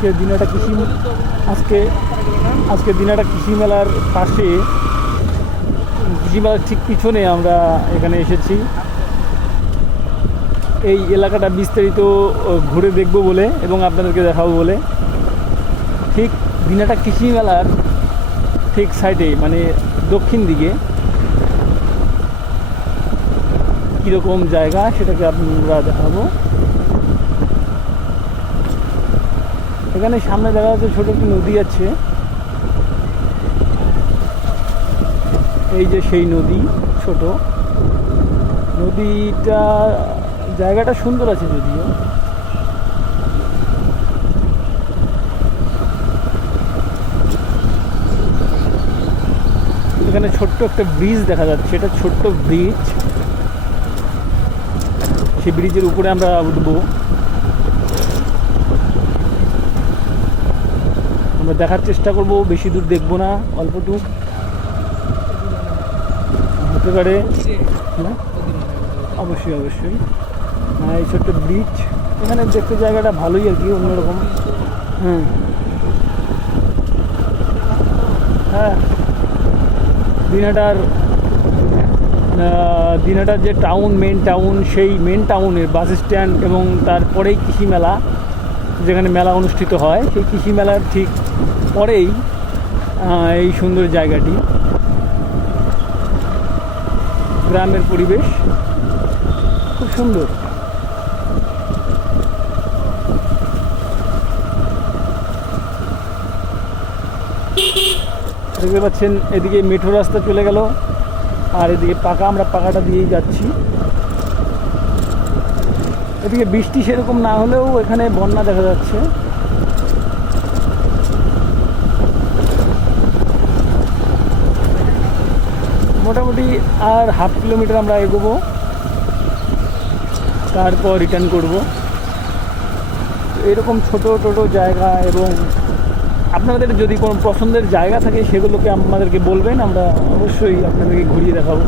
আজকে দিনাটা কৃষি মেলার পাশে, কৃষি মেলার ঠিক পিছনে আমরা এখানে এসেছি এই এলাকাটা বিস্তারিত ঘুরে দেখব বলে এবং আপনাদেরকে দেখাবো বলে। ঠিক দিনাটা কৃষি মেলার ঠিক সাইডে মানে দক্ষিণ দিকে কীরকম জায়গা সেটাকে আমরা দেখাবো। এখানে সামনে দেখা যাচ্ছে ছোট একটি নদী আছে, এই যে সেই নদী, ছোট নদীটা, জায়গাটা সুন্দর আছে যদিও। এখানে ছোট্ট একটা ব্রিজ দেখা যাচ্ছে, এটা ছোট্ট ব্রিজ, সেই ব্রিজের উপরে আমরা উঠবো। আমরা দেখার চেষ্টা করব, বেশি দূর দেখবো না, অল্পটুক হতে পারে। অবশ্যই অবশ্যই এই ছোট্ট ব্রিজ, এখানে দেখতে জায়গাটা ভালোই আর কি, অন্যরকম। হ্যাঁ, দিনহাটার যে টাউন, মেন টাউন, সেই মেন টাউনের বাস স্ট্যান্ড এবং তারপরেই কৃষি মেলা, যেখানে মেলা অনুষ্ঠিত হয়, সেই কৃষি মেলার ঠিক পরেই এই সুন্দর জায়গাটি। গ্রামের পরিবেশ খুব সুন্দর। দেখতে পাচ্ছেন এদিকে মেঠো রাস্তা চলে গেল, আর এদিকে পাকা, আমরা পাকাটা দিয়েই যাচ্ছি। এদিকে বৃষ্টি সেরকম না হলেও এখানে বন্যা দেখা যাচ্ছে। মোটামুটি আর হাফ কিলোমিটার আমরা এগোবো, তারপর রিটার্ন করব। এরকম ছোট ছোট জায়গা, এবং আপনাদের যদি কোনো পছন্দের জায়গা থাকে সেগুলোকে আমাদেরকে বলবেন, আমরা অবশ্যই আপনাদেরকে ঘুরিয়ে দেখাবো।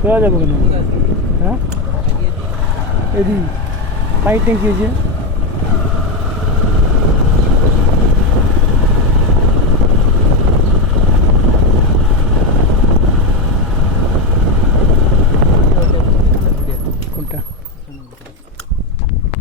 শোয়া যাবো কেন? হ্যাঁ, এদি পানি ট্যাঙ্কি আছে।